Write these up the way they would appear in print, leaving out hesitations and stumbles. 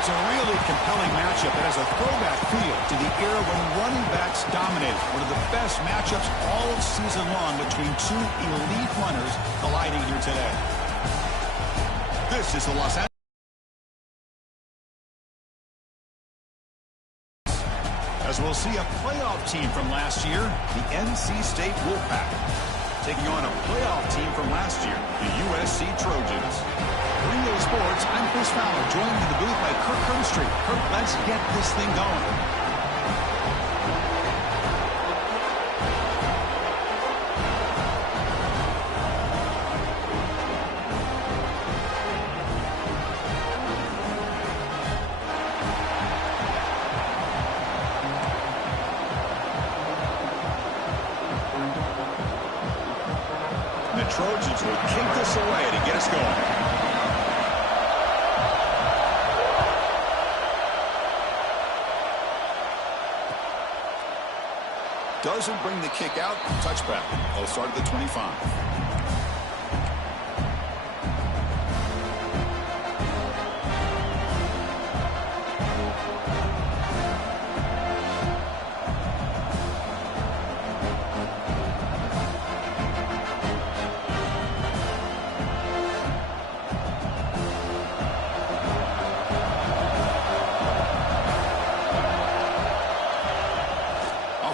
It's a really compelling matchup that has a throwback feel to the era when running backs dominated. One of the best matchups all season long between two elite runners colliding here today. This is the Los Angeles. As we'll see a playoff team from last year, the NC State Wolfpack, taking on a playoff team from last year, the USC Trojans. For EA Sports, I'm Chris Fowler, joined in the booth by Kirk Herbstreit. Kirk, let's get this thing going. The Trojans will kick this away to get us going. Doesn't bring the kick out. Touchback. They'll start at the 25.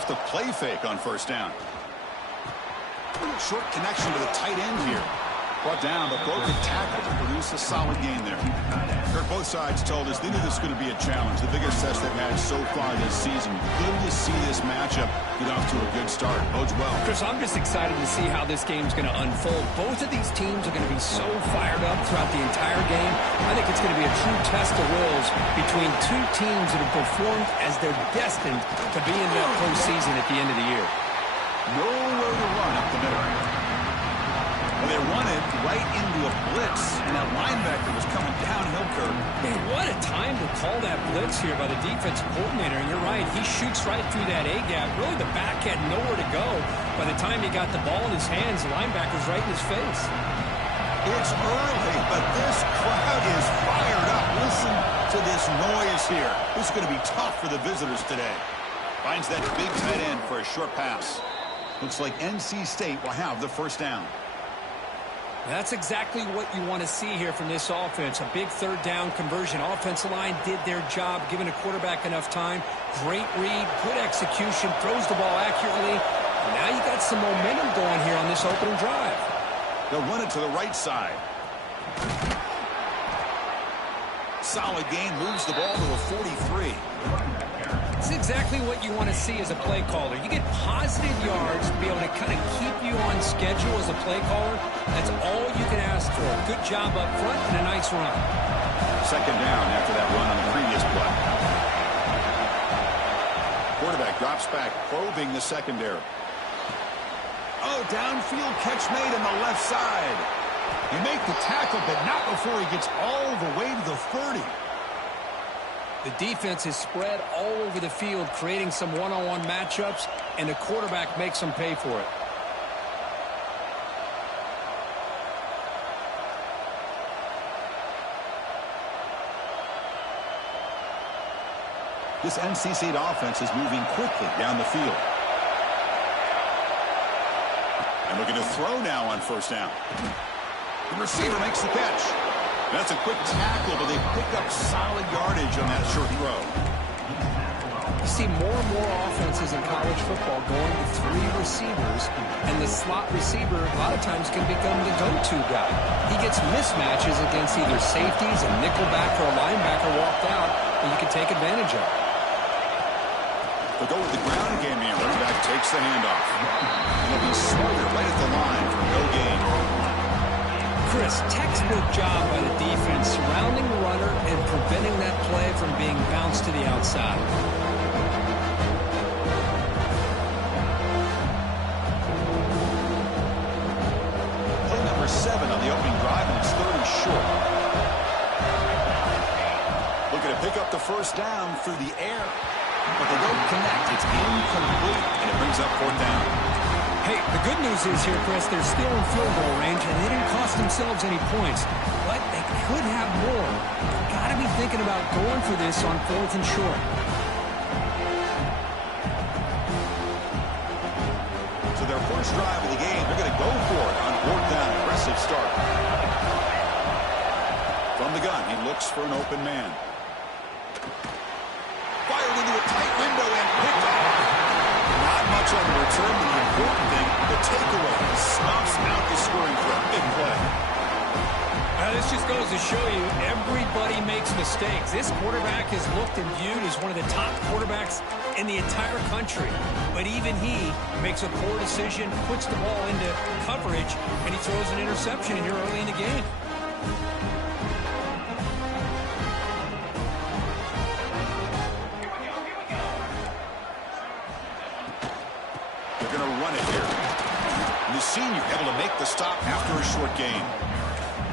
The play fake on first down. Short connection to the tight end here. Brought down, but broken tackle to produce a solid gain there. Kirk, both sides told us they knew this was going to be a challenge. The biggest test they've had so far this season. Good to see this matchup get off to a good start. Bodes well. Chris, I'm just excited to see how this game's going to unfold. Both of these teams are going to be so fired up throughout the entire game. I think it's going to be a true test of wills between two teams that have performed as they're destined to be in that postseason at the end of the year. Nowhere to run up the middle. Well, they run it right into a blitz, and that linebacker was coming downhill, Kirk. Man, what a time to call that blitz here by the defensive coordinator. And you're right, he shoots right through that A-gap. Really, the back had nowhere to go. By the time he got the ball in his hands, the linebacker's right in his face. It's early, but this crowd is fired up. Listen to this noise here. This is going to be tough for the visitors today. Finds that big tight end for a short pass. Looks like NC State will have the first down. That's exactly what you want to see here from this offense. A big third down conversion. Offensive line did their job, giving a quarterback enough time. Great read, good execution, throws the ball accurately. And now you got some momentum going here on this opening drive. They'll run it to the right side. Solid gain, moves the ball to a 43. This is exactly what you want to see as a play caller. You get positive yards to be able to kind of keep you on schedule as a play caller. That's all you can ask for. Good job up front and a nice run. Second down after that run on the previous play. Quarterback drops back, probing the secondary. Oh, downfield catch made on the left side. You make the tackle, but not before he gets all the way to the 30. The defense is spread all over the field, creating some one-on-one matchups, and the quarterback makes them pay for it. This NC State offense is moving quickly down the field. And looking to throw now on first down. The receiver makes the catch. That's a quick tackle, but they pick up solid yardage on that short throw. You see more and more offenses in college football going to three receivers, and the slot receiver a lot of times can become the go-to guy. He gets mismatches against either safeties, a nickelback, or a linebacker walked out, and you can take advantage of it. They'll go with the ground game here. Running back takes the handoff. And it'll be Sawyer right at the line for no gain. Chris, textbook job by the defense, surrounding the runner and preventing that play from being bounced to the outside. Play number 7 on the opening drive, and it's 30 short. Looking to pick up the first down through the air. But they don't connect. It's incomplete, and it brings up fourth down. Hey, the good news is here, Chris, they're still in field goal range, and they didn't cost themselves any points. But they could have more. Got to be thinking about going for this on 4th and short. So their first drive of the game, they're going to go for it on 4th down. Aggressive start. From the gun, he looks for an open man. Fired into a tight window and picked off. Not much on the return, but the important thing, the takeaway. He snuffs out the scoring threat. Big play. This just goes to show you everybody makes mistakes. This quarterback is looked and viewed as one of the top quarterbacks in the entire country. But even he makes a poor decision, puts the ball into coverage, and he throws an interception here early in the game. They're going to run it here. And the senior able to make the stop after a short gain.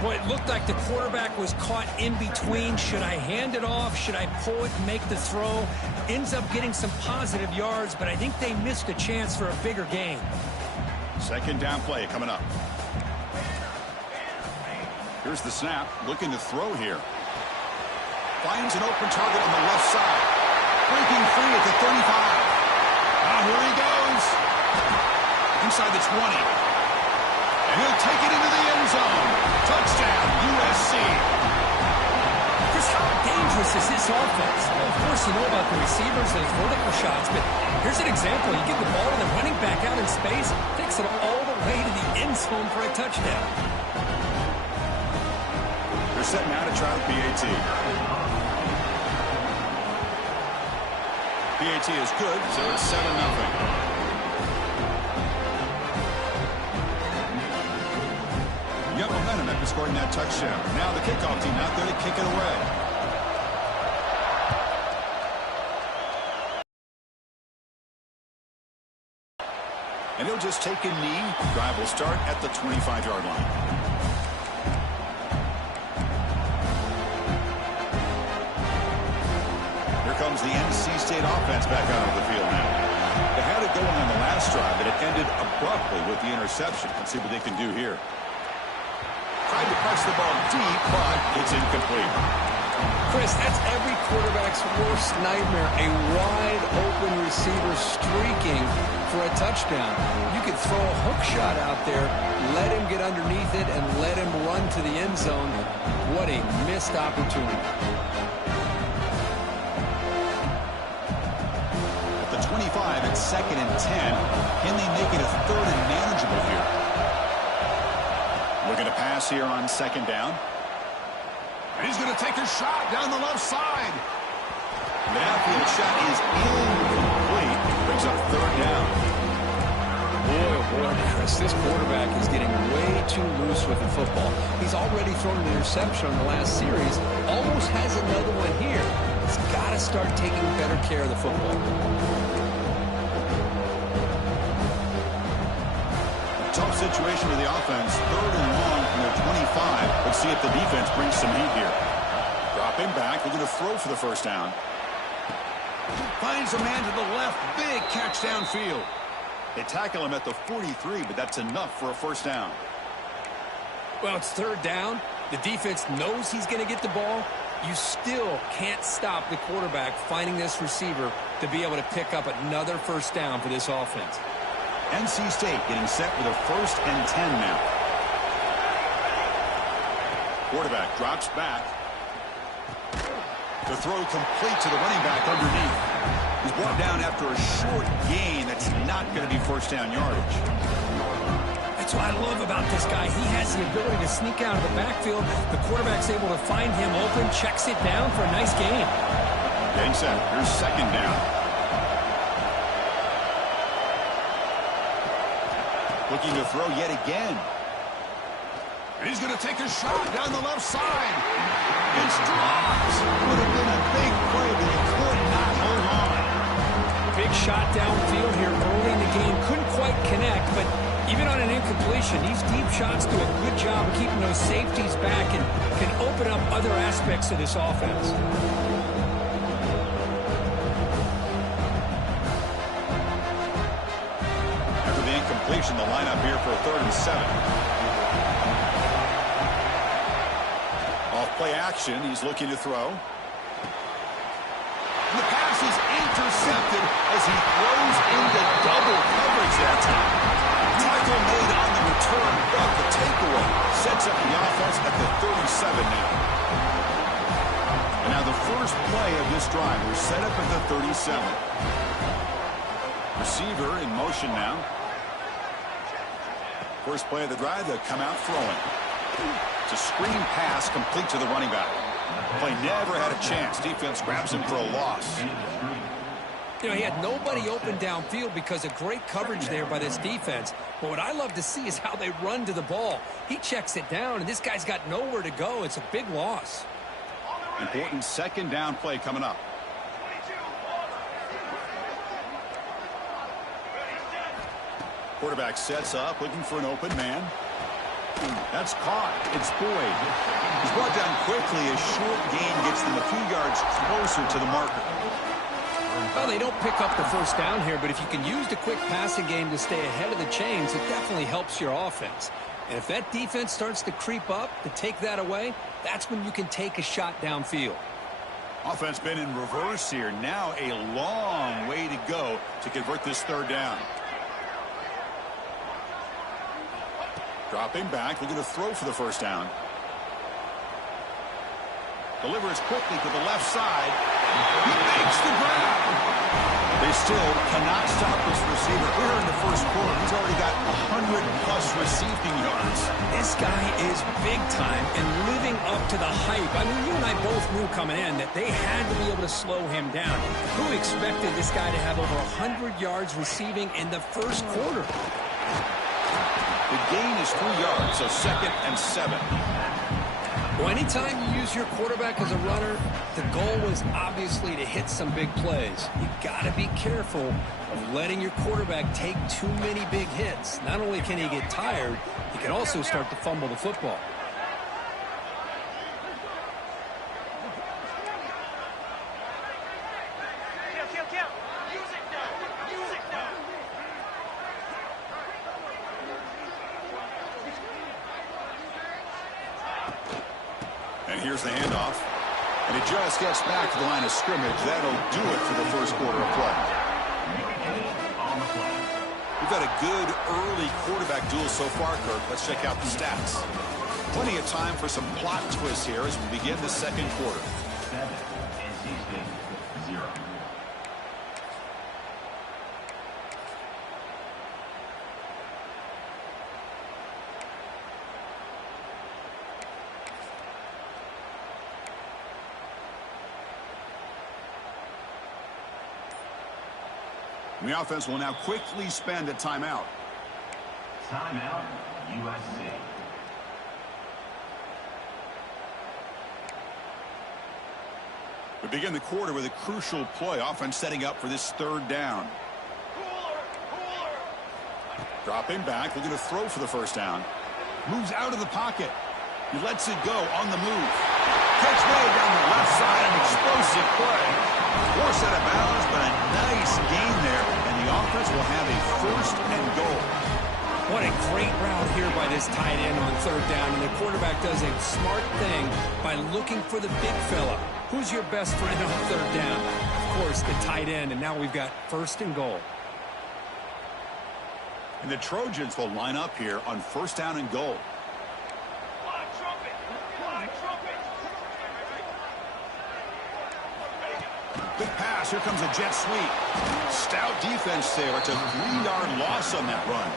Well, it looked like the quarterback was caught in between. Should I hand it off? Should I pull it and make the throw? Ends up getting some positive yards, but I think they missed a chance for a bigger gain. Second down play coming up. Here's the snap. Looking to throw here. Finds an open target on the left side. Breaking free at the 35. Now here he goes. Inside the 20. And he'll take it into the end zone. Touchdown, USC. Chris, how dangerous is this offense? Well, of course, you know about the receivers and his vertical shots, but here's an example. You get the ball to the running back out in space, takes it all the way to the end zone for a touchdown. They're setting out to try the PAT. PAT is good, so it's 7-0. Young momentum after scoring that touchdown. Now the kickoff team out there to kick it away. And he'll just take a knee. Drive will start at the 25-yard line. Here comes the NC State offense back out of the field now. They had it going on the last drive, but it ended abruptly with the interception. Let's see what they can do here. Tried to press the ball deep, but it's incomplete. Chris, that's every quarterback's worst nightmare. A wide-open receiver streaking for a touchdown. You could throw a hook shot out there, let him get underneath it, and let him run to the end zone. What a missed opportunity. At the 25, it's 2nd and 10. Can they make it a 3rd and manageable here? Looking to pass here on 2nd down. And he's going to take a shot down the left side. The outfield shot is incomplete. Brings up 3rd down. Boy, Chris, this quarterback is getting way too loose with the football. He's already thrown an interception on the last series. Almost has another one here. He's got to start taking better care of the football. Tough situation for the offense. 3rd and long from their 25. Let's see if the defense brings some heat here. Dropping back. We're going to throw for the 1st down. Finds a man to the left. Big catch downfield. They tackle him at the 43, but that's enough for a 1st down. Well, it's 3rd down. The defense knows he's going to get the ball. You still can't stop the quarterback finding this receiver to be able to pick up another 1st down for this offense. NC State getting set for the 1st and 10 now. Quarterback drops back. The throw complete to the running back underneath. He's brought down after a short gain. That's not going to be 1st down yardage. That's what I love about this guy. He has the ability to sneak out of the backfield. The quarterback's able to find him open, checks it down for a nice gain. Getting set. Here's 2nd down. Looking to throw yet again. And he's going to take a shot down the left side. It's dropped. Would have been a big play, but he could not hold on. Big shot downfield here early in the game. Couldn't quite connect, but even on an incompletion, these deep shots do a good job of keeping those safeties back and can open up other aspects of this offense. After the incompletion, the lineup here for a 3rd and 7. Off Play action. He's looking to throw. And the pass is intercepted as he throws into double coverage that time. Tackle made on the return, but the takeaway sets up the offense at the 37 now. And now the first play of this drive was set up at the 37. Receiver in motion now. First play of the drive, they'll come out throwing. It's a screen pass complete to the running back. Play never had a chance. Defense grabs him for a loss. You know, he had nobody open downfield because of great coverage there by this defense. But what I love to see is how they run to the ball. He checks it down, and this guy's got nowhere to go. It's a big loss. Important second down play coming up. Quarterback sets up, looking for an open man. That's caught. It's Boyd. He's brought down quickly as short gain gets them a few yards closer to the marker. Well, they don't pick up the first down here, but if you can use the quick passing game to stay ahead of the chains, it definitely helps your offense. And if that defense starts to creep up to take that away, that's when you can take a shot downfield. Offense been in reverse here. Now a long way to go to convert this third down. Dropping back, looking to throw for the first down. Delivers quickly to the left side. He makes the grab. They still cannot stop this receiver here in the first quarter. He's already got 100-plus receiving yards. This guy is big time and living up to the hype. I mean, you and I both knew coming in that they had to be able to slow him down. Who expected this guy to have over 100 yards receiving in the first quarter? The gain is 3 yards, so 2nd and 7. Well, anytime you use your quarterback as a runner, the goal is obviously to hit some big plays. You got to be careful of letting your quarterback take too many big hits. Not only can he get tired, he can also start to fumble the football. And here's the handoff. And it just gets back to the line of scrimmage. That'll do it for the first quarter of play. We've got a good early quarterback duel so far, Kirk. Let's check out the stats. Plenty of time for some plot twists here as we begin the second quarter. 7, NC State 0. And the offense will now quickly spend a timeout. Timeout, USC. We begin the quarter with a crucial play. Offense setting up for this third down. Dropping back, looking to throw for the first down. Moves out of the pocket. He lets it go on the move. Catch made down the left side, an explosive play. Forced out of bounds, but a nice gain there, and the offense will have a 1st and goal. What a great route here by this tight end on third down, and the quarterback does a smart thing by looking for the big fella. Who's your best friend on third down? Of course, the tight end, and now we've got 1st and goal. And the Trojans will line up here on 1st down and goal. Big pass. Here comes a jet sweep. Stout defense there. It's a 3-yard loss on that run.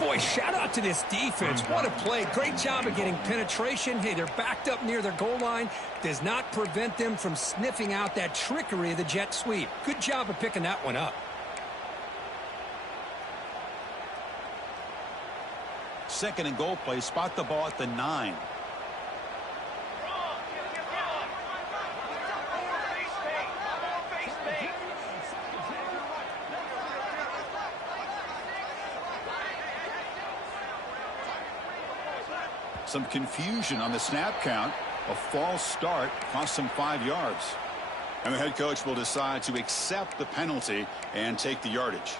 Boy, shout out to this defense. What a play. Great job of getting penetration. Hey, they're backed up near their goal line. Does not prevent them from sniffing out that trickery of the jet sweep. Good job of picking that one up. 2nd and goal play. Spot the ball at the 9. Some confusion on the snap count. A false start cost them 5 yards. And the head coach will decide to accept the penalty and take the yardage.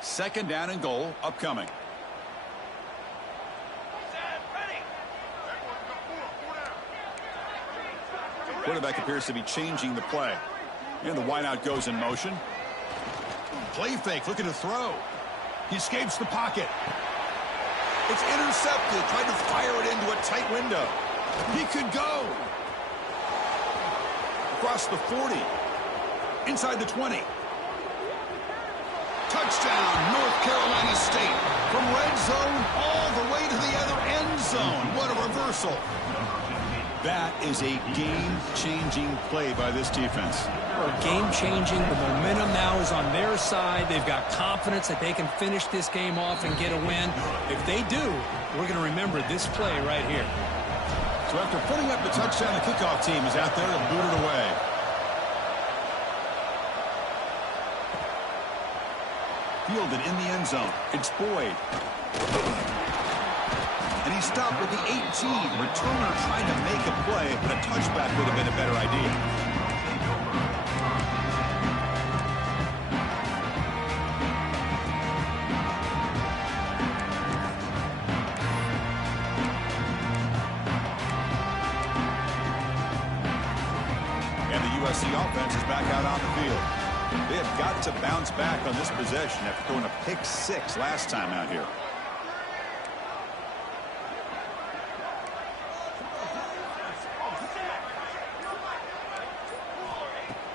Second down and goal upcoming. Quarterback appears to be changing the play. And the wideout goes in motion. Play fake, looking to throw. He escapes the pocket. It's intercepted, trying to fire it into a tight window. He could go. Across the 40. Inside the 20. Touchdown, North Carolina State. From red zone all the way to the other end zone. What a reversal. That is a game-changing play by this defense. Game-changing. The momentum now is on their side. They've got confidence that they can finish this game off and get a win. If they do, we're going to remember this play right here. So after putting up the touchdown, the kickoff team is out there and booted away. Fielded in the end zone. It's Boyd. And he stopped with the 18. Returner trying to make a play, but a touchback would have been a better idea. And the USC offense is back out on the field. They have got to bounce back on this possession after throwing a pick 6 last time out here.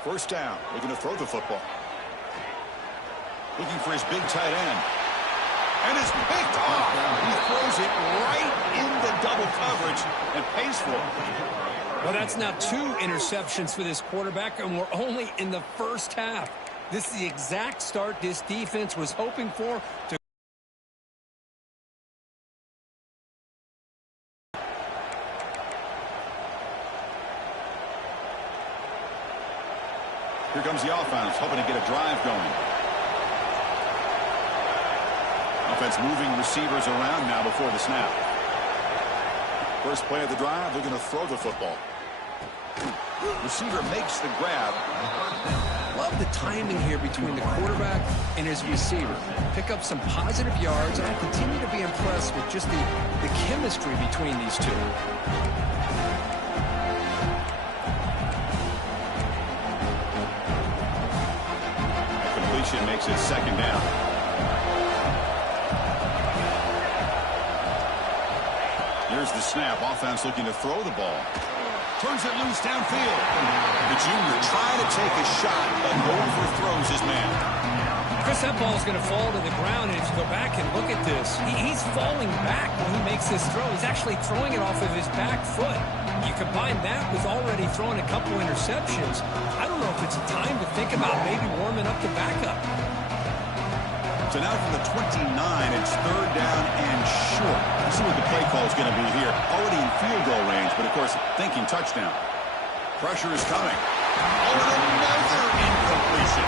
First down, looking to throw the football. Looking for his big tight end. And it's picked off. He throws it right into double coverage and pays for it. Well, that's now 2 interceptions for this quarterback, and we're only in the first half. This is the exact start this defense was hoping for. Here comes the offense, hoping to get a drive going. Offense moving receivers around now before the snap. First play of the drive, they're going to throw the football. Receiver makes the grab. Love the timing here between the quarterback and his receiver. Pick up some positive yards, and I continue to be impressed with just the chemistry between these two. Makes it second down. Here's the snap. Offense looking to throw the ball. Turns it loose downfield. The junior trying to take a shot, but overthrows his man. Chris, that ball is going to fall to the ground, and if you go back and look at this, he's falling back when he makes this throw. He's actually throwing it off of his back foot. You combine that with already throwing a couple interceptions. I don't know if it's time to think about maybe warming up the backup. So now from the 29, it's third down and short. Let's see what the play call is going to be here. Already in field goal range, but of course thinking touchdown. Pressure is coming. Oh, another incompletion.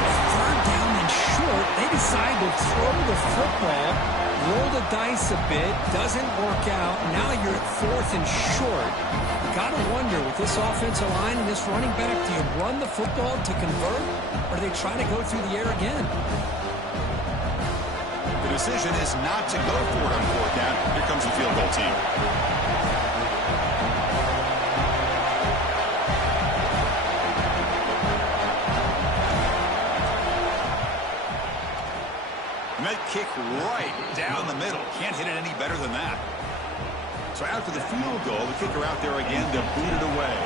Third down and short. They decide to throw the football. Roll the dice a bit, doesn't work out. Now you're at 4th and short. Got to wonder, with this offensive line and this running back, do you run the football to convert, or do they try to go through the air again? The decision is not to go for it on 4th down. Here comes the field goal team. And that kick right down the middle. Can't hit it any better than that. So after the field goal, the kicker out there again to boot it away.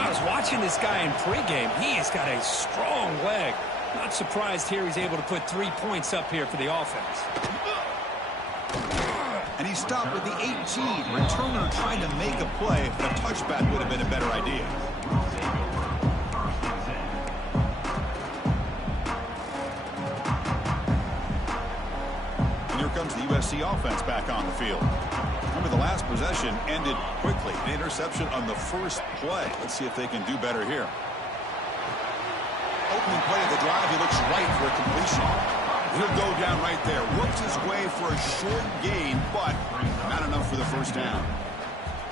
I was watching this guy in pregame. He has got a strong leg. Not surprised here he's able to put 3 points up here for the offense. And he stopped with the 18. Returner trying to make a play, but a touchback would have been a better idea. And here comes the USC offense back on the field. Remember, the last possession ended quickly. An interception on the first play. Let's see if they can do better here. Opening play of the drive, he looks right for a completion. He'll go down right there. Works his way for a short gain, but not enough for the first down.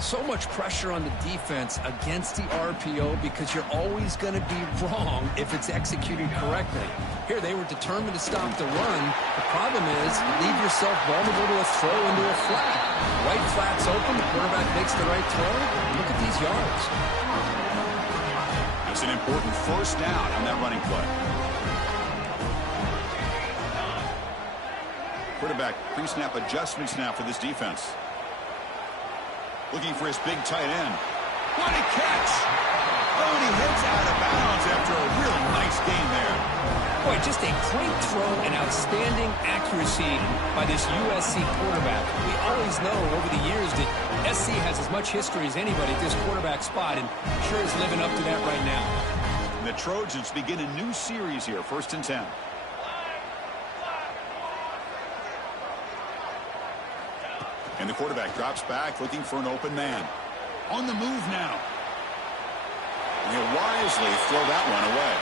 So much pressure on the defense against the RPO because you're always going to be wrong if it's executed correctly. Here, they were determined to stop the run. The problem is you leave yourself vulnerable to a throw into a flat. Right flat's open, the quarterback makes the right throw. Look at these yards. That's an important first down on that running play. Quarterback pre-snap adjustments now for this defense. Looking for his big tight end. What a catch! Oh, and he heads out of bounds after a really nice gain there. Boy, just a great throw and outstanding accuracy by this USC quarterback. We always know over the years that SC has as much history as anybody at this quarterback spot, and sure is living up to that right now. And the Trojans begin a new series here, 1st and 10. And the quarterback drops back, looking for an open man. On the move now. And he'll wisely throw that one away.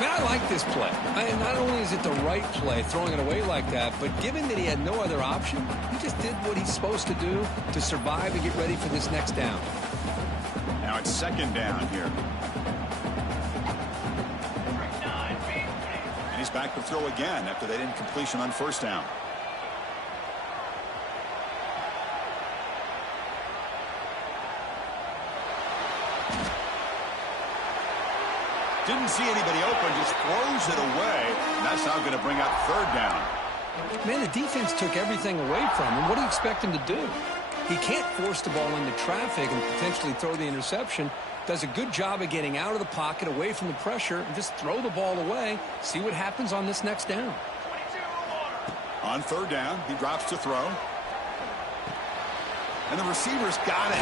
Man, I like this play. Not only is it the right play, throwing it away like that, but given that he had no other option, he just did what he's supposed to do to survive and get ready for this next down. Now it's 2nd down here. And he's back to throw again after that incompletion on 1st down. Didn't see anybody open, just throws it away. And that's now going to bring up 3rd down. Man, the defense took everything away from him. What do you expect him to do? He can't force the ball into traffic and potentially throw the interception. Does a good job of getting out of the pocket, away from the pressure, and just throw the ball away. See what happens on this next down. On 3rd down, he drops to throw. And the receiver's got it.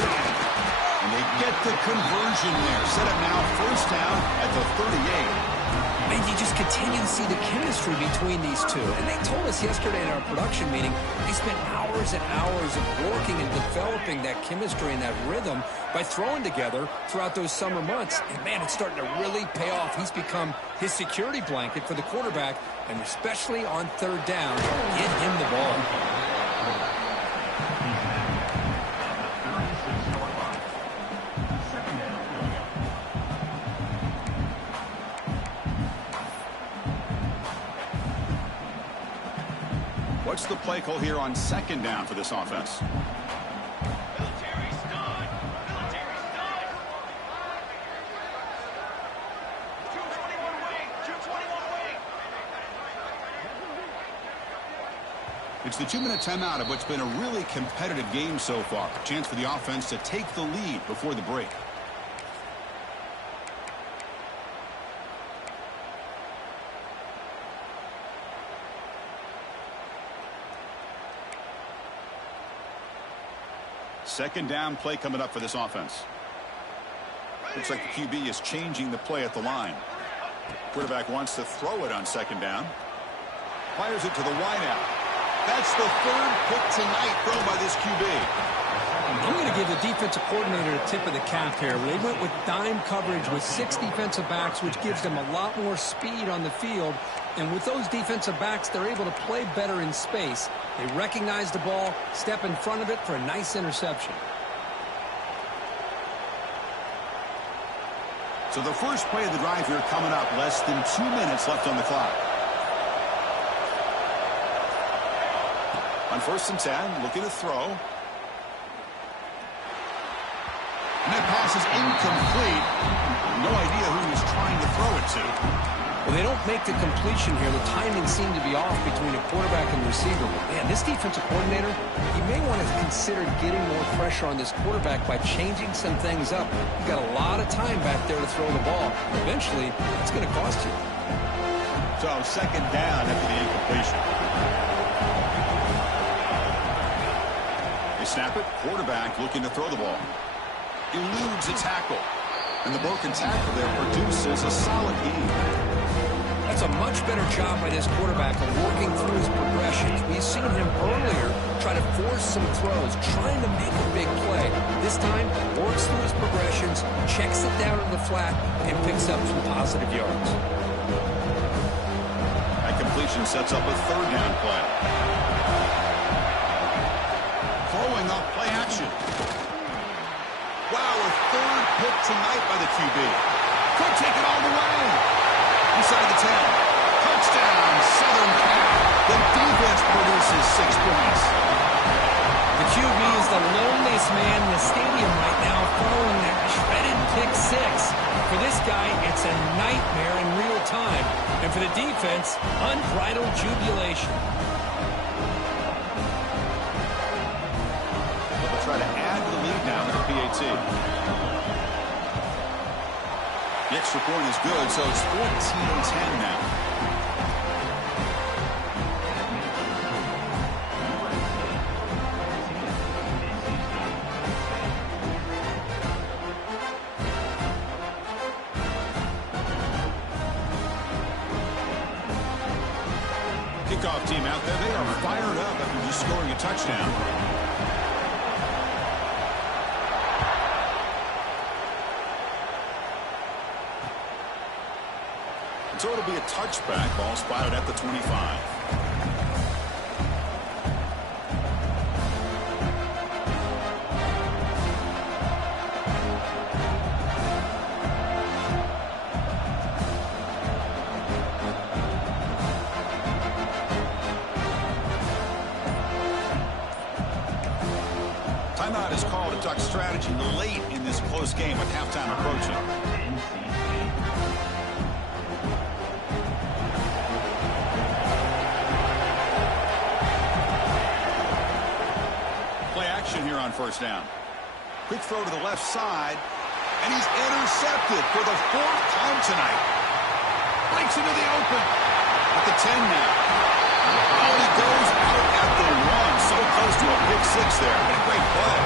And they get the conversion there. Set up now 1st down at the 38. And you just continue to see the chemistry between these two. And they told us yesterday in our production meeting, they spent hours and hours of working and developing that chemistry and that rhythm by throwing together throughout those summer months. And, man, it's starting to really pay off. He's become his security blanket for the quarterback, and especially on 3rd down, get him the ball. What's the play call here on 2nd down for this offense? Military stun! Military stun! 221 wing! 221 wing! It's the 2-minute timeout of what's been a really competitive game so far. Chance for the offense to take the lead before the break. Second down play coming up for this offense. Looks like the QB is changing the play at the line. Quarterback wants to throw it on 2nd down. Fires it to the wideout. That's the 3rd pick tonight thrown by this QB. I'm going to give the defensive coordinator a tip of the cap here. They went with dime coverage with 6 defensive backs, which gives them a lot more speed on the field. And with those defensive backs, they're able to play better in space. They recognize the ball, step in front of it for a nice interception. So the first play of the drive here coming up, less than 2 minutes left on the clock. On 1st and 10, looking to throw. And that pass is incomplete. No idea who he's trying to throw it to. Well, they don't make the completion here. The timing seemed to be off between the quarterback and the receiver. But, man, this defensive coordinator, he may want to consider getting more pressure on this quarterback by changing some things up. You've got a lot of time back there to throw the ball. Eventually, it's going to cost you. So 2nd down after the incompletion. They snap it. Quarterback looking to throw the ball. Eludes a tackle. And the broken tackle there produces a solid gain. That's a much better job by this quarterback of working through his progressions. We've seen him earlier try to force some throws, trying to make a big play. This time, works through his progressions, checks it down in the flat, and picks up some positive yards. That completion sets up a 3rd down play. Throwing off play action. Wow, a third pick tonight by the QB. Could take it all the way. Inside the 10. Touchdown, Southern Cal. The defense produces 6 points. The QB is the loneliest man in the stadium right now following that shredded pick 6. For this guy, it's a nightmare in real time. And for the defense, unbridled jubilation. They'll try to add to the lead now with the PAT. The extra point is good, so it's 14-10 now. Kickoff team out there. They are fired up after just scoring a touchdown. So it'll be a touchback. Ball spotted at the 25. Timeout is called to duck strategy late in this close game with halftime approaching. Play action here on first down. Quick throw to the left side, and he's intercepted for the 4th time tonight. Breaks into the open at the 10 now. Oh, he goes out at the 1. So close to a pick 6 there. What a great play.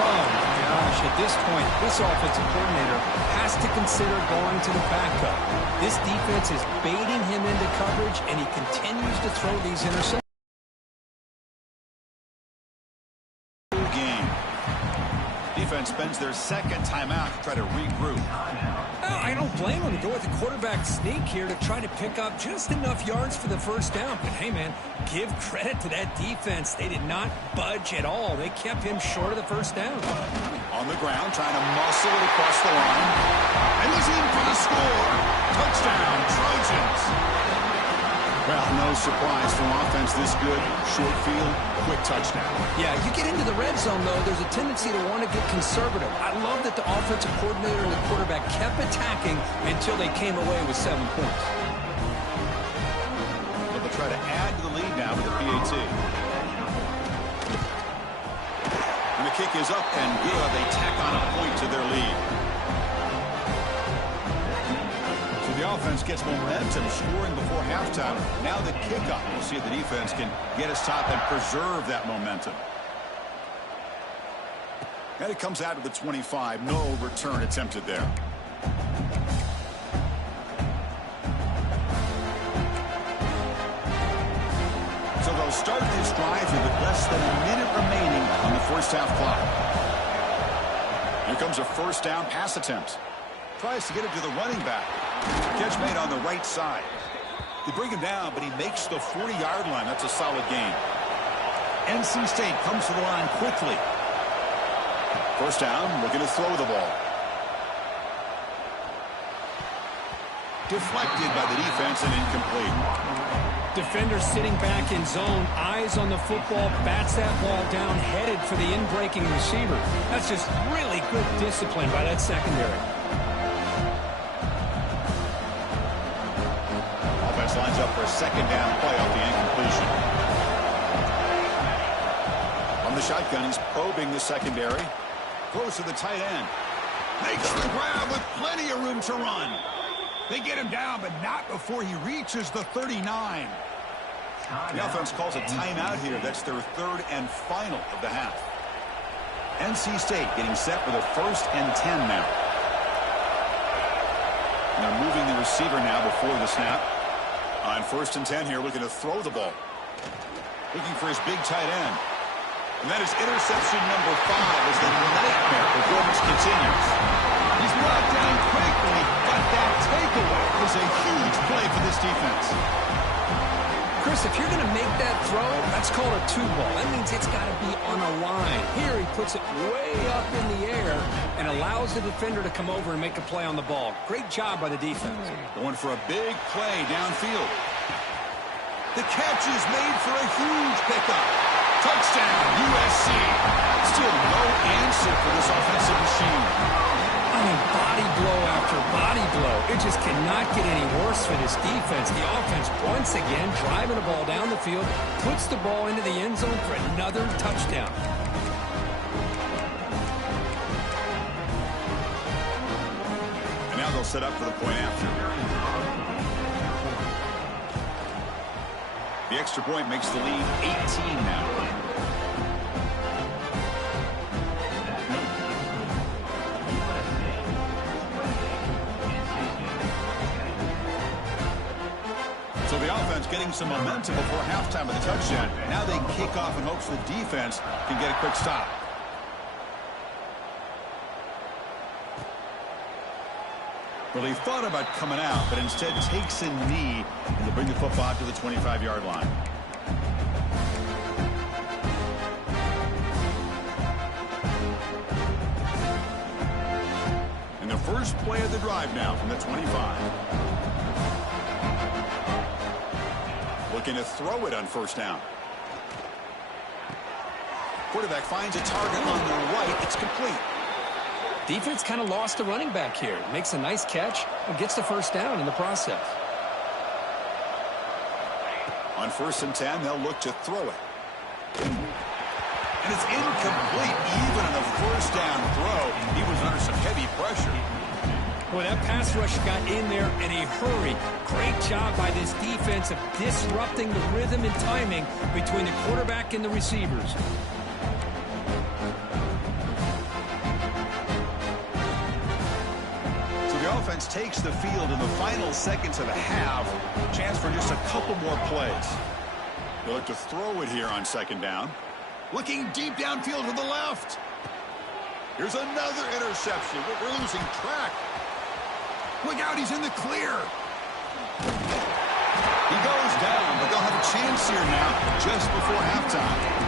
Oh, my gosh. At this point, this offensive coordinator has to consider going to the backup. This defense is baiting him into coverage, and he continues to throw these interceptions. Game. Defense spends their second timeout to try to regroup. Well, I don't blame him to go with the quarterback sneak here to try to pick up just enough yards for the first down. But, hey, man, give credit to that defense. They did not budge at all. They kept him short of the first down. On the ground, trying to muscle it across the line. And he's in for the score. Touchdown, Trojans. Well, no surprise from offense this good. Short field, quick touchdown. Yeah, you get into the red zone, though, there's a tendency to want to get conservative. I love that the offensive coordinator and the quarterback kept attacking until they came away with 7 points. They'll try to add to the lead now with the PAT. And the kick is up and good. They tack on a point to their lead. So the offense gets momentum, scoring before halftime. Now the kickoff. We'll see if the defense can get us top and preserve that momentum. And it comes out of the 25. No return attempted there. So they'll start this drive with less than a minute remaining on the first half clock. Here comes a first down pass attempt. Tries to get it to the running back. Catch made on the right side. They bring him down, but he makes the 40-yard line. That's a solid gain. NC State comes to the line quickly. First down, looking to throw the ball. Deflected by the defense and incomplete. Defender sitting back in zone, eyes on the football, bats that ball down, headed for the in-breaking receiver. That's just really good discipline by that secondary. Offense lines up for a second down play off the incompletion. On the shotgun, he's probing the secondary. Throws to the tight end. Makes the grab with plenty of room to run. They get him down, but not before he reaches the 39. The offense calls a timeout here. That's their third and final of the half. NC State getting set for the 1st and 10 now. They're moving the receiver now before the snap. On 1st and 10 here, looking to throw the ball. Looking for his big tight end. And that is interception number 5 as the nightmare performance continues. He's brought down quickly, but that takeaway was a huge play for this defense. Chris, if you're going to make that throw, that's called a two ball. That means it's got to be on a line. Here he puts it way up in the air and allows the defender to come over and make a play on the ball. Great job by the defense. Going for a big play downfield. The catch is made for a huge pickup. Touchdown, USC. Still no answer for this offensive machine. I mean, body blow after body blow. It just cannot get any worse for this defense. The offense, once again, driving the ball down the field, puts the ball into the end zone for another touchdown. And now they'll set up for the point after. The extra point makes the lead 18 now. So the offense getting some momentum before halftime of the touchdown. Now they kick off in hopes the defense can get a quick stop. Well, he thought about coming out, but instead takes a knee and to bring the football out to the 25-yard line. And the first play of the drive now from the 25. Looking to throw it on first down. Quarterback finds a target on the right. It's complete. Defense kind of lost the running back here. Makes a nice catch and gets the first down in the process. On 1st and 10, they'll look to throw it. And it's incomplete. Even on a first down throw, he was under some heavy pressure. Boy, that pass rush got in there in a hurry. Great job by this defense of disrupting the rhythm and timing between the quarterback and the receivers. So the offense takes the field in the final seconds of the half. Chance for just a couple more plays. They'll look to throw it here on 2nd down. Looking deep downfield to the left. Here's another interception. We're losing track. Look out, he's in the clear. He goes down, but they'll have a chance here now just before halftime.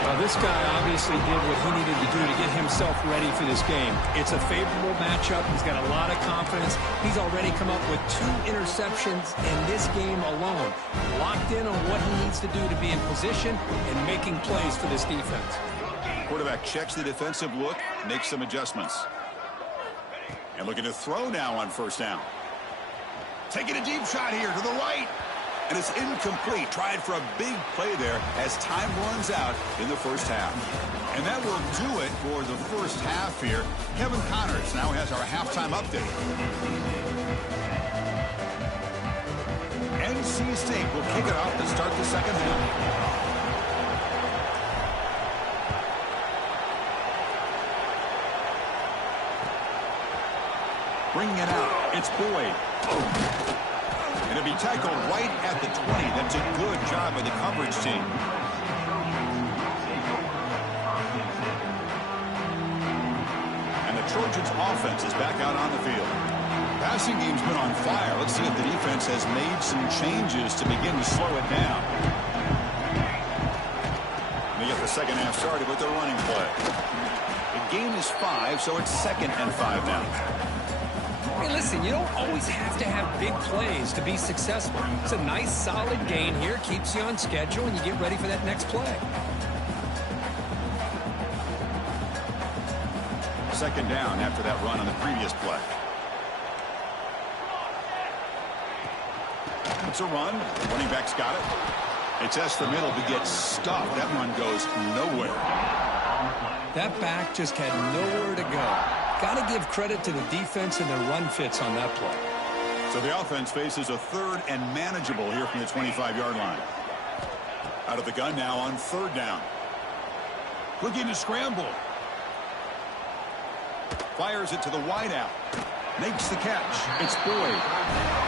Well, this guy obviously did what he needed to do to get himself ready for this game. It's a favorable matchup. He's got a lot of confidence. He's already come up with 2 interceptions in this game alone. Locked in on what he needs to do to be in position and making plays for this defense. Quarterback checks the defensive look, makes some adjustments. And looking to throw now on 1st down. Taking a deep shot here to the right. And it's incomplete. Tried for a big play there as time runs out in the first half. And that will do it for the first half here. Kevin Connors now has our halftime update. NC State will kick it off to start the second half. Bringing it out, it's Boyd. And it'll be tackled right at the 20. That's a good job by the coverage team. And the Trojans offense is back out on the field. Passing game's been on fire. Let's see if the defense has made some changes to begin to slow it down. They get the second half started with their running play. The gain is 5, so it's 2nd and 5 now. Hey, listen, you don't always have to have big plays to be successful. It's a nice, solid gain here. Keeps you on schedule, and you get ready for that next play. 2nd down after that run on the previous play. It's a run. The running back's got it. It tests the middle but gets stuffed. That run goes nowhere. That back just had nowhere to go. Got to give credit to the defense and their run fits on that play. So the offense faces a 3rd and manageable here from the 25-yard line. Out of the gun now on 3rd down. Looking to scramble. Fires it to the wideout. Makes the catch. It's Boyd.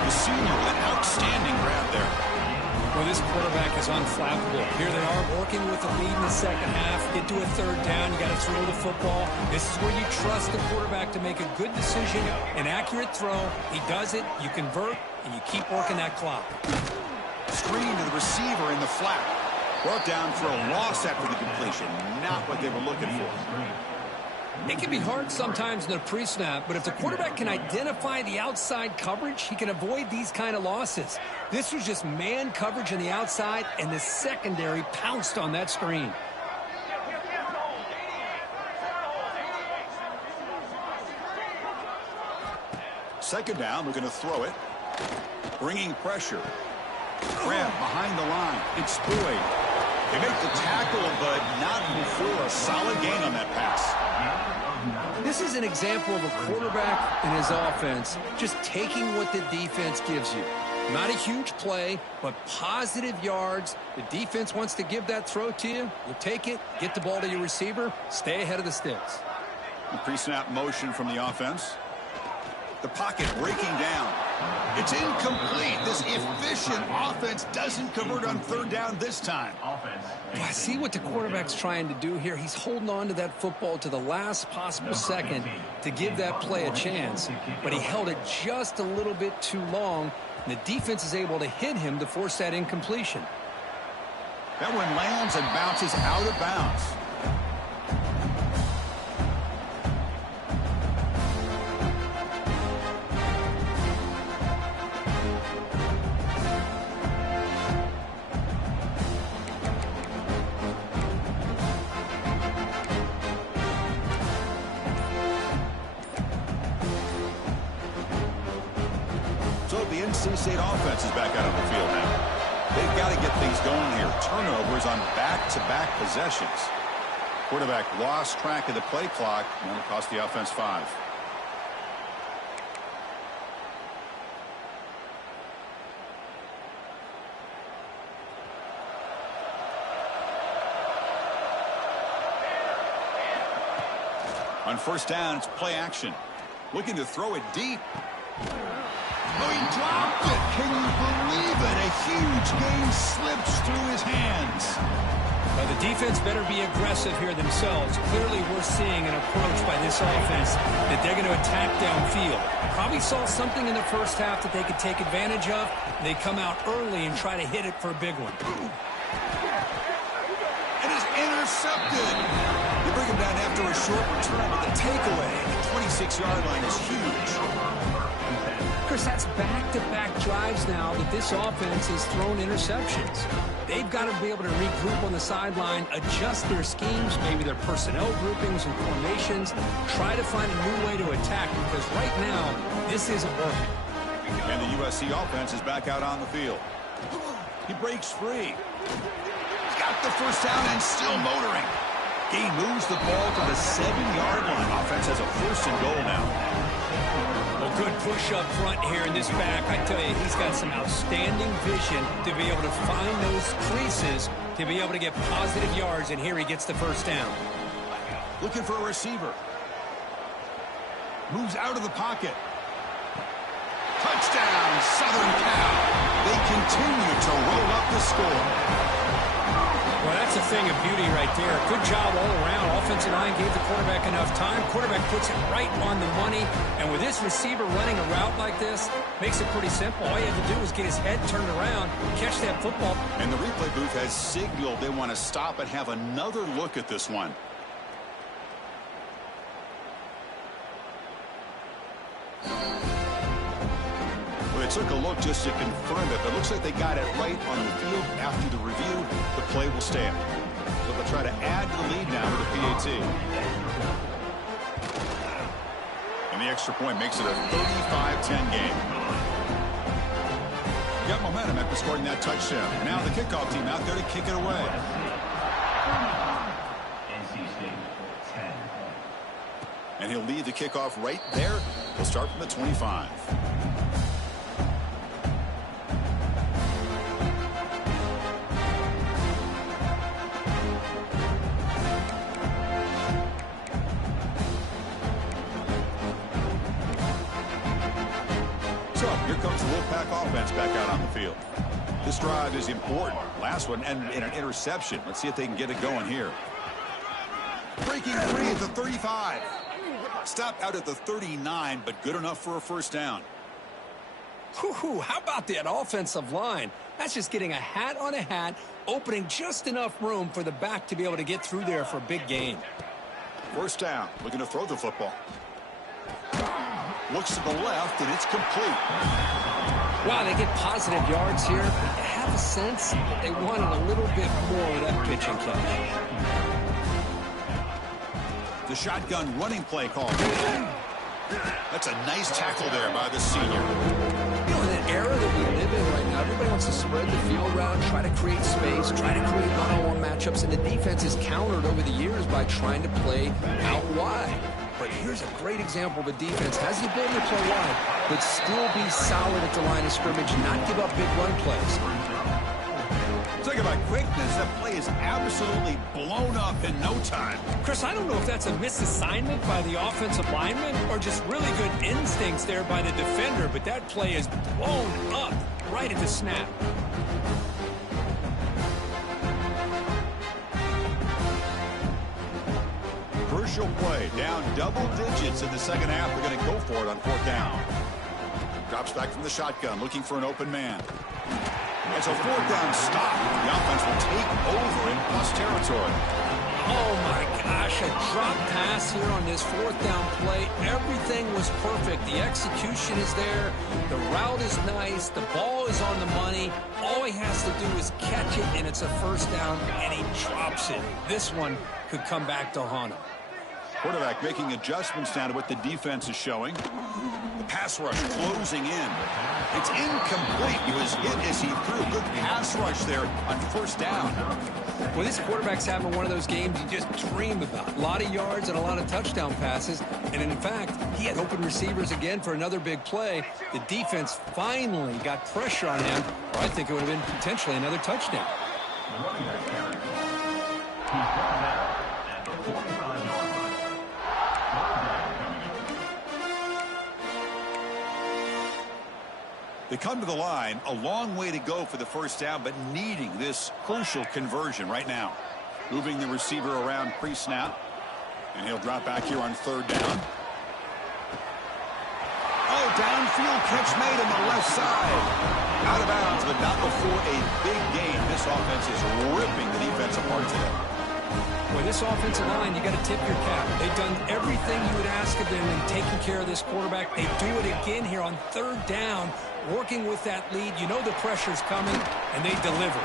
The senior with an outstanding grab there. Well, this quarterback is unflappable. Here they are working with the lead in the second half. Get to a 3rd down. You got to throw the football. This is where you trust the quarterback to make a good decision, an accurate throw. He does it. You convert, and you keep working that clock. screen to the receiver in the flat. Brought down for a loss after the completion. Not what they were looking for. It can be hard sometimes in a pre-snap, but if the quarterback can identify the outside coverage, he can avoid these kind of losses. This was just man coverage on the outside, and the secondary pounced on that screen. Second down, they're going to throw it. Bringing pressure. Grab behind the line. It's Boyd. They make the tackle, but not before a solid gain on that pass. This is an example of a quarterback and his offense just taking what the defense gives you. Not a huge play, but positive yards. The defense wants to give that throw to you. You take it, get the ball to your receiver, stay ahead of the sticks. The pre-snap motion from the offense. The pocket breaking down. It's incomplete. This efficient offense doesn't convert on third down this time. I see what the quarterback's trying to do here. He's holding on to that football to the last possible second to give that play a chance, but he held it just a little bit too long, and the defense is able to hit him to force that incompletion. That one lands and bounces out of bounds. The NC State offense is back out on the field now. They've got to get things going here. Turnovers on back-to-back possessions. Quarterback lost track of the play clock, and that'll cost the offense 5. On first down, it's play action. Looking to throw it deep. Oh, he dropped it. Can you believe it? A huge gain slips through his hands. Well, the defense better be aggressive here themselves. Clearly, we're seeing an approach by this offense that they're going to attack downfield. Probably saw something in the first half that they could take advantage of. They come out early and try to hit it for a big one. It is intercepted. They bring him down after a short return, but the takeaway at the 26-yard line is huge. Chris, that's back-to-back drives now that this offense has thrown interceptions. They've got to be able to regroup on the sideline, adjust their schemes, maybe their personnel groupings and formations, try to find a new way to attack, because right now, this isn't working. And the USC offense is back out on the field. He breaks free. He's got the first down and still motoring. He moves the ball to the 7-yard line. Offense has a first and goal now. Well, good push up front here in this back. I tell you, he's got some outstanding vision to be able to find those creases, to be able to get positive yards, and here he gets the first down. Looking for a receiver. Moves out of the pocket. Touchdown, Southern Cal. They continue to roll up the score. Well, that's a thing of beauty right there. Good job all around. Offensive line gave the quarterback enough time. Quarterback puts it right on the money. And with this receiver running a route like this, makes it pretty simple. All you have to do is get his head turned around, catch that football. And the replay booth has signaled they want to stop and have another look at this one. Well, they took a look just to confirm it, but it looks like they got it right on the field. After the review, the play will stand. So they'll try to add to the lead now with the PAT. And the extra point makes it a 35-10 game. Got momentum after scoring that touchdown. Now the kickoff team out there to kick it away. And he'll lead the kickoff right there. He'll start from the 25. So here comes the Wolfpack offense back out on the field. This drive is important. Last one ended in an interception. Let's see if they can get it going here. Breaking free at the 35. Stopped out at the 39, but good enough for a first down. Whew, how about that offensive line? That's just getting a hat on a hat, opening just enough room for the back to be able to get through there for a big gain. First down, looking to throw the football. Looks to the left, and it's complete. Wow, they get positive yards here. I have a sense that they wanted a little bit more of that pitch and catch. The shotgun running play call. That's a nice tackle there by the senior. You know, in the era that we live in right now, everybody wants to spread the field around, try to create space, try to create one-on-one matchups, and the defense is countered over the years by trying to play out wide. But here's a great example of a defense has the ability to play wide, but still be solid at the line of scrimmage, not give up big run plays. Talk about quickness. That play is absolutely blown up in no time. Chris, I don't know if that's a misassignment by the offensive lineman or just really good instincts there by the defender, but that play is blown up right at the snap. Crucial play. Down double digits in the second half. They're going to go for it on fourth down. Drops back from the shotgun, looking for an open man. It's a fourth down stop. The offense will take over in plus territory. Oh, my gosh, a drop pass here on this fourth down play. Everything was perfect. The execution is there. The route is nice. The ball is on the money. All he has to do is catch it, and it's a first down, and he drops it. This one could come back to haunt him. Quarterback making adjustments down to what the defense is showing. The pass rush closing in. It's incomplete. He was hit as he threw. Good pass rush there on first down. Well, this quarterback's having one of those games you just dream about. A lot of yards and a lot of touchdown passes. And in fact, he had open receivers again for another big play. The defense finally got pressure on him. Or I think it would have been potentially another touchdown. They come to the line, a long way to go for the first down, but needing this crucial conversion right now. Moving the receiver around pre-snap, and he'll drop back here on third down. Oh, downfield catch made on the left side. Out of bounds, but not before a big gain. This offense is ripping the defense apart today. Boy, this offensive line, you got to tip your cap. They've done everything you would ask of them in taking care of this quarterback. They do it again here on third down, working with that lead. You know the pressure's coming, and they deliver.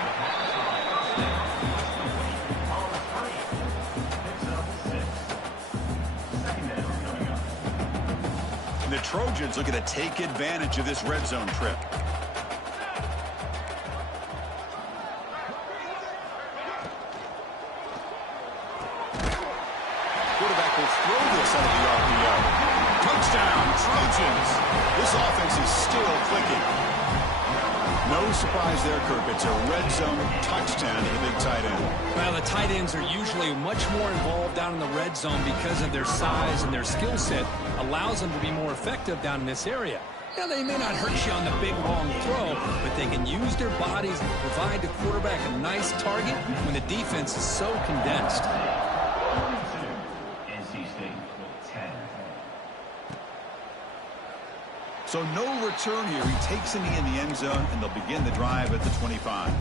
And the Trojans looking to take advantage of this red zone trip. Quarterback will throw this out of the RPO. Touchdown, Trojans. This offense is still clicking. No surprise there, Kirk. It's a red zone touchdown to the big tight end. Well, the tight ends are usually much more involved down in the red zone because of their size and their skill set allows them to be more effective down in this area. Now, they may not hurt you on the big, long throw, but they can use their bodies to provide the quarterback a nice target when the defense is so condensed. So no return here. He takes a knee in the end zone, and they'll begin the drive at the 25.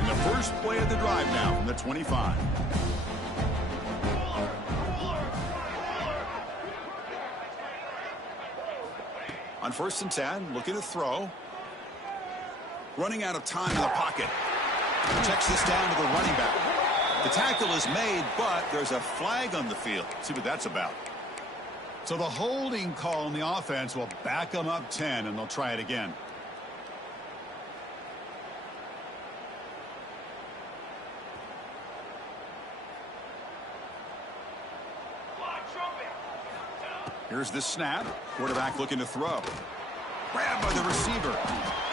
And the first play of the drive now from the 25. On first and 10, looking to throw. Running out of time in the pocket. Checks this down to the running back. The tackle is made, but there's a flag on the field. See what that's about. So the holding call on the offense will back them up 10, and they'll try it again. Here's the snap. Quarterback looking to throw. Grabbed by the receiver.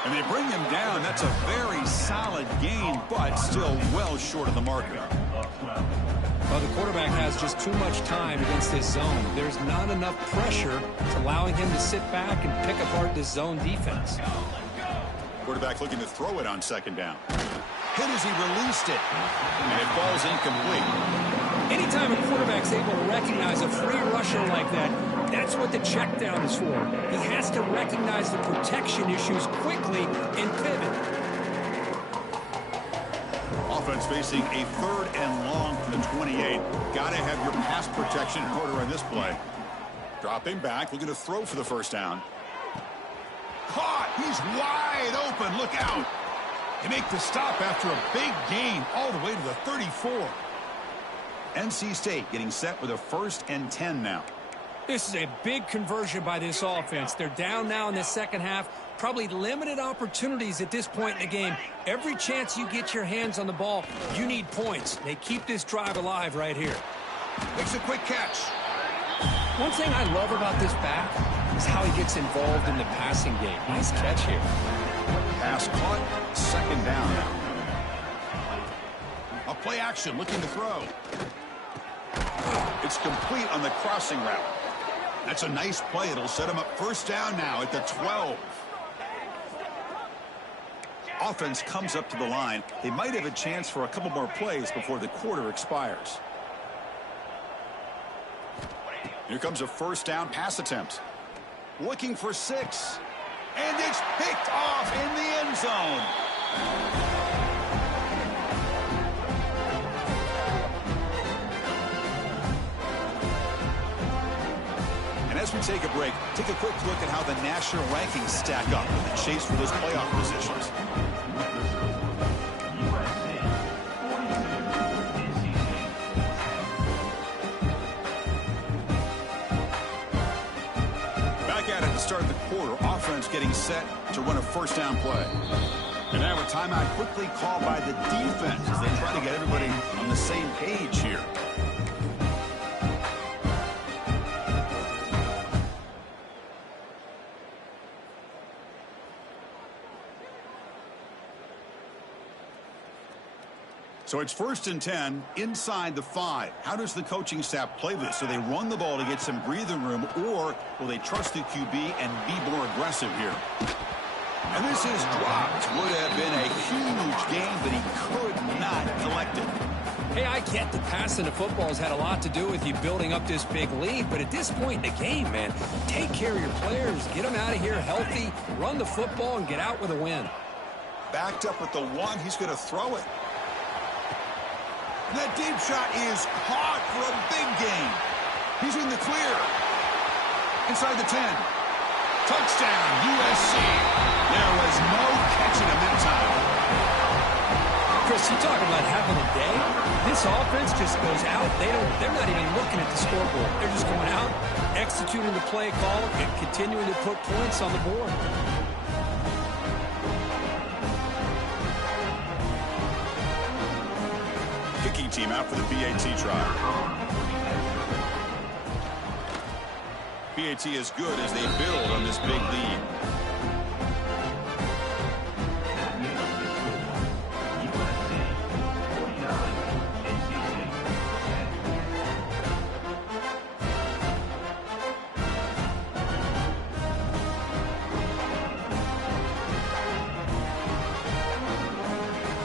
And they bring him down. That's a very solid gain, but still well short of the marker. Well, the quarterback has just too much time against this zone. There's not enough pressure. It's allowing him to sit back and pick apart this zone defense. Quarterback looking to throw it on second down. Hit as he released it. And it falls incomplete. Anytime a quarterback's able to recognize a free rusher like that, that's what the check down is for. He has to recognize the protection issues quickly and pivot. Offense facing a 3rd and long from the 28. Got to have your pass protection in order on this play. Dropping back, looking to throw for the first down. Caught! He's wide open. Look out! They make the stop after a big gain all the way to the 34. NC State getting set with a 1st and 10 now. This is a big conversion by this offense. They're down now in the second half. Probably limited opportunities at this point in the game. Every chance you get your hands on the ball, you need points. They keep this drive alive right here. Makes a quick catch. One thing I love about this back is how he gets involved in the passing game. Nice catch here. Pass caught. 2nd down now. A play action, looking to throw. It's complete on the crossing route. That's a nice play. It'll set him up 1st down now at the 12. Offense comes up to the line. They might have a chance for a couple more plays before the quarter expires. Here comes a 1st down pass attempt. Looking for 6. And it's picked off in the end zone. As we take a break, take a quick look at how the national rankings stack up in the chase for those playoff positions. Back at it to start the quarter. Offense getting set to run a 1st down play. And now a timeout quickly called by the defense as they try to get everybody on the same page here. So it's 1st and 10 inside the 5. How does the coaching staff play this? Do they run the ball to get some breathing room, or will they trust the QB and be more aggressive here? And this is dropped. Would have been a huge game, but he could not collect it. Hey, I get the passing of football has had a lot to do with you building up this big lead, but at this point in the game, man, take care of your players, get them out of here healthy, run the football, and get out with a win. Backed up with the 1. He's going to throw it. That deep shot is caught for a big gain. He's in the clear. Inside the 10. Touchdown, USC. There was no catching him that time. Chris, you talk about having a day. This offense just goes out. They're not even looking at the scoreboard. They're just going out, executing the play call, and continuing to put points on the board. Kicking team out for the BAT try. BAT is good as they build on this big lead.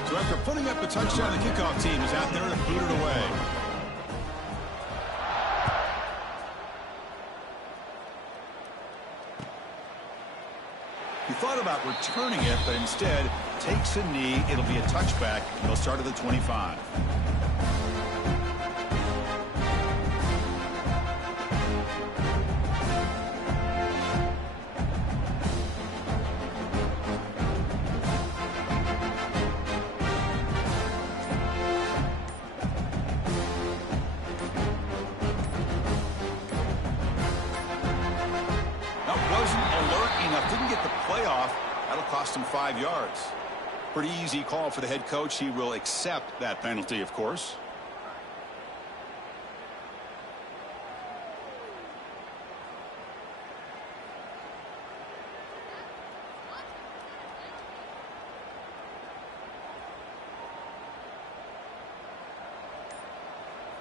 So after putting up a touchdown, the kickoff team is out there to boot it away. He thought about returning it, but instead takes a knee. It'll be a touchback. They'll start at the 25. That'll cost him 5 yards. Pretty easy call for the head coach. He will accept that penalty, of course.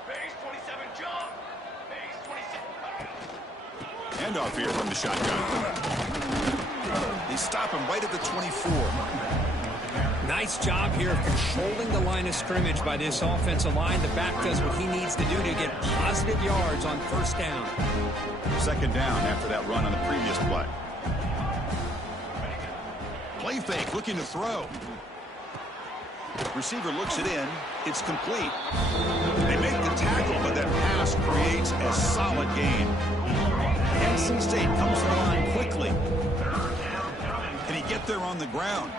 Base 27 jump. Base 27. Handoff here from the shotgun. They stop him right at the 24. Nice job here of controlling the line of scrimmage by this offensive line. The back does what he needs to do to get positive yards on first down. Second down after that run on the previous play. Play fake, looking to throw. Receiver looks it in. It's complete. They make the tackle, but that pass creates a solid gain. NC State comes to the line quickly. Can he get there on the ground?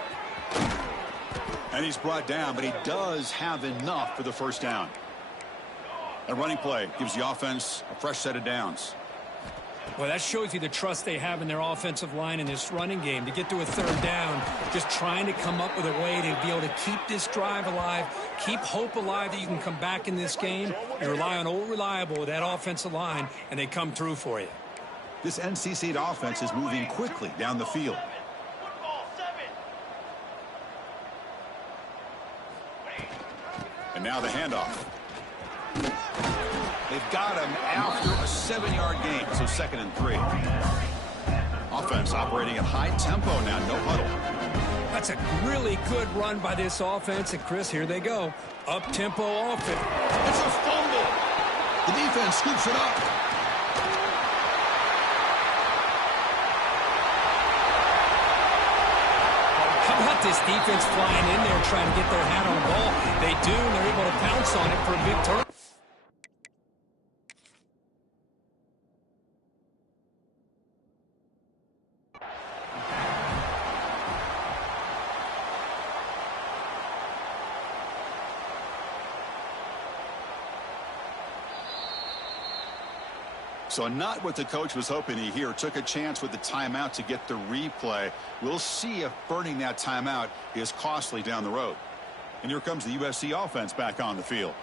And he's brought down, but he does have enough for the first down. A running play gives the offense a fresh set of downs. Well, that shows you the trust they have in their offensive line in this running game. To get to a third down, just trying to come up with a way to be able to keep this drive alive, keep hope alive that you can come back in this game. You rely on old reliable with that offensive line, and they come through for you. This NC State offense is moving quickly down the field. And now the handoff. They've got him after a 7-yard gain, so 2nd and 3. Offense operating at high tempo now, no huddle. That's a really good run by this offense. And, Chris, here they go. Up-tempo offense. It's a fumble. The defense scoops it up. How about this defense flying in there trying to get their hand on the ball? They do, and they're able to pounce on it for a big turn. So not what the coach was hoping to hear. Took a chance with the timeout to get the replay. We'll see if burning that timeout is costly down the road. And here comes the USC offense back on the field.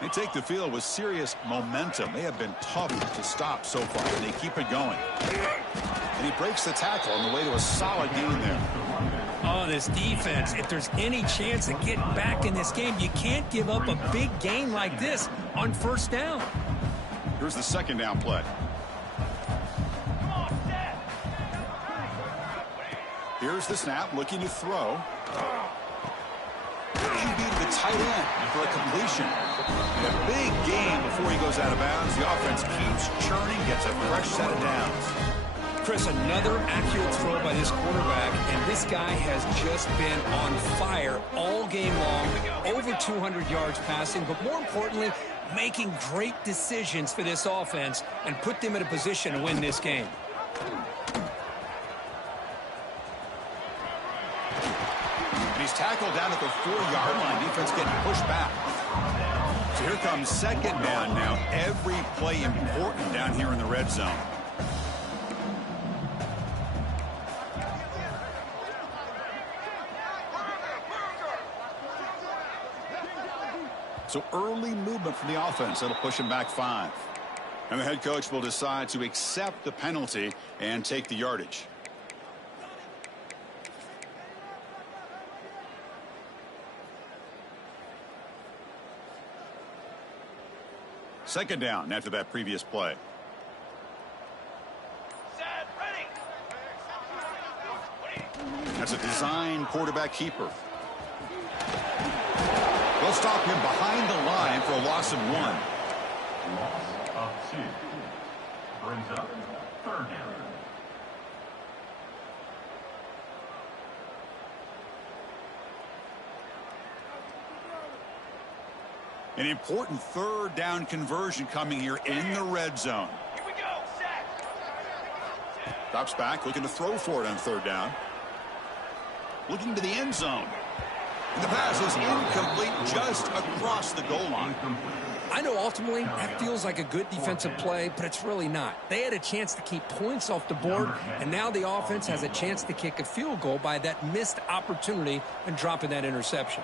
They take the field with serious momentum. They have been tough to stop so far, and they keep it going. And he breaks the tackle on the way to a solid gain there. Oh, this defense, if there's any chance of getting back in this game, you can't give up a big gain like this on first down. Here's the second down play. Here's the snap, looking to throw. QB to the tight end for a completion. And a big gain before he goes out of bounds. The offense keeps churning, gets a fresh set of downs. Chris, another accurate throw by this quarterback, and this guy has just been on fire all game long. Over 200 yards passing, but more importantly, making great decisions for this offense and put them in a position to win this game. And he's tackled down at the 4-yard line. Defense getting pushed back. So here comes second down now. Every play important down here in the red zone. So early movement from the offense. That'll push him back 5. And the head coach will decide to accept the penalty and take the yardage. Second down after that previous play. Set, ready. That's a design quarterback keeper. They'll stop him behind the line for a loss of 1. Loss of 2. Brings up third down. An important third down conversion coming here in the red zone. Here we go, set. Drops back, looking to throw for it on third down. Looking to the end zone. And the pass is incomplete just across the goal line. I know ultimately that feels like a good defensive play, but it's really not. They had a chance to keep points off the board, and now the offense has a chance to kick a field goal by that missed opportunity and dropping that interception.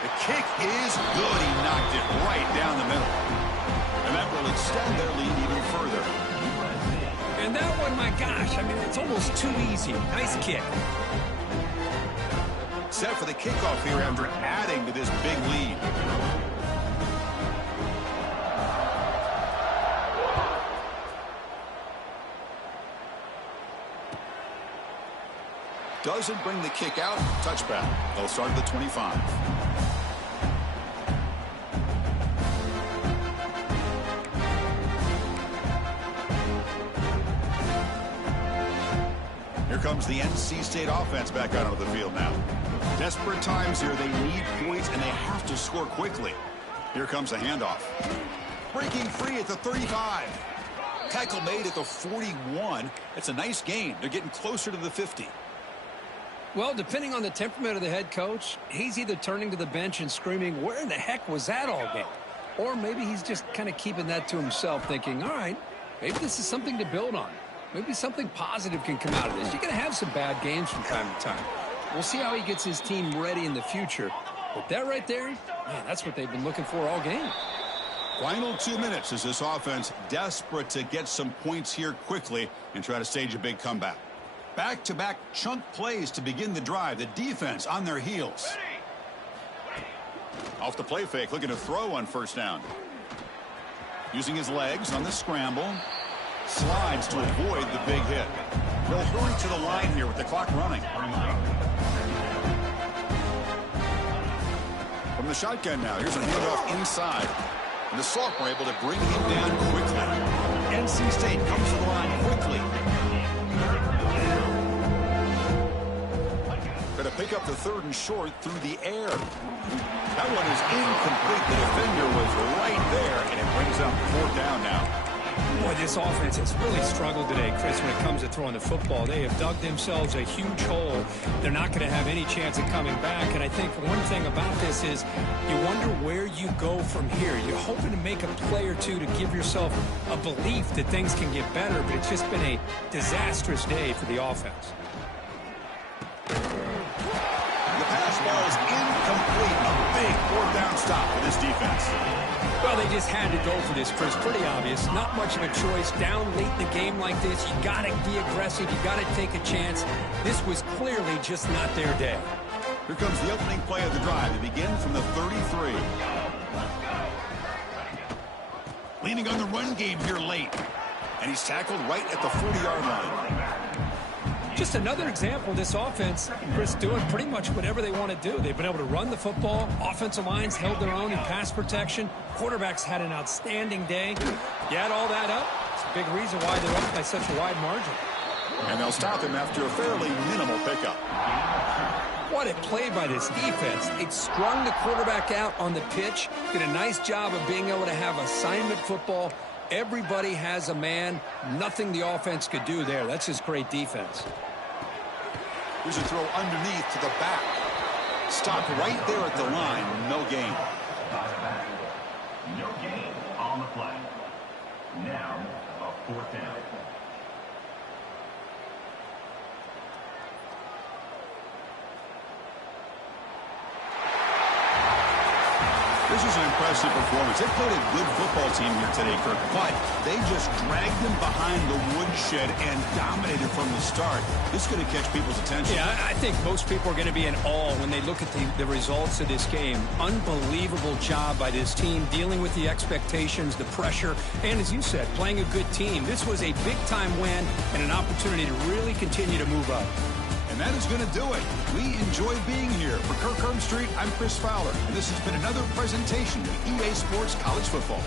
The kick is good. He knocked it right down the middle. And that will extend their lead even further. And that one, my gosh, I mean, it's almost too easy. Nice kick. Set for the kickoff here after adding to this big lead. Doesn't bring the kick out. Touchback. They'll start at the 25. Here comes the NC State offense back out onto the field now. Desperate times here. They need points, and they have to score quickly. Here comes a handoff. Breaking free at the 35. Tackle made at the 41. It's a nice gain. They're getting closer to the 50. Well, depending on the temperament of the head coach, he's either turning to the bench and screaming, where in the heck was that all game? Or maybe he's just kind of keeping that to himself, thinking, all right, maybe this is something to build on. Maybe something positive can come out of this. You're going to have some bad games from time to time. We'll see how he gets his team ready in the future. But that right there, man, that's what they've been looking for all game. Final 2 minutes as this offense desperate to get some points here quickly and try to stage a big comeback. Back-to-back chunk plays to begin the drive. The defense on their heels. Off the play fake, looking to throw on first down. Using his legs on the scramble. Slides to avoid the big hit. They'll hurry to the line here with the clock running. From the shotgun now, here's a handoff inside. And the Sophomore able to bring him down quickly. NC State comes to the line quickly. Going to pick up the 3rd and short through the air. That one is incomplete. The defender was right there, and it brings up 4th down now. Boy, this offense has really struggled today, Chris, when it comes to throwing the football. They have dug themselves a huge hole. They're not going to have any chance of coming back. And I think one thing about this is you wonder where you go from here. You're hoping to make a play or two to give yourself a belief that things can get better, but it's just been a disastrous day for the offense. The pass ball is incomplete. A big 4th down stop for this defense. Well, they just had to go for this, Chris. Pretty obvious. Not much of a choice. Down late in the game like this, you got to be aggressive. You got to take a chance. This was clearly just not their day. Here comes the opening play of the drive. They begin from the 33. Leaning on the run game here late. And he's tackled right at the 40-yard line. Just another example of this offense, Chris, doing pretty much whatever they want to do. They've been able to run the football. Offensive lines held their own in pass protection. Quarterbacks had an outstanding day. You add all that up, it's a big reason why they're up by such a wide margin. And they'll stop him after a fairly minimal pickup. What a play by this defense. It strung the quarterback out on the pitch, did a nice job of being able to have assignment football. Everybody has a man. Nothing the offense could do there. That's just great defense. Here's a throw underneath to the back. Stopped right there at the line. No gain. No gain on the play. Now, a 4th down. This is an impressive performance. They played a good football team here today, Kirk, but they just dragged them behind the woodshed and dominated from the start. This is going to catch people's attention. Yeah, I think most people are going to be in awe when they look at the results of this game. Unbelievable job by this team, dealing with the expectations, the pressure, and as you said, playing a good team. This was a big-time win and an opportunity to really continue to move up. And that is going to do it. We enjoy being here. For Kirk Herbstreit, I'm Chris Fowler, and this has been another presentation of EA Sports College Football.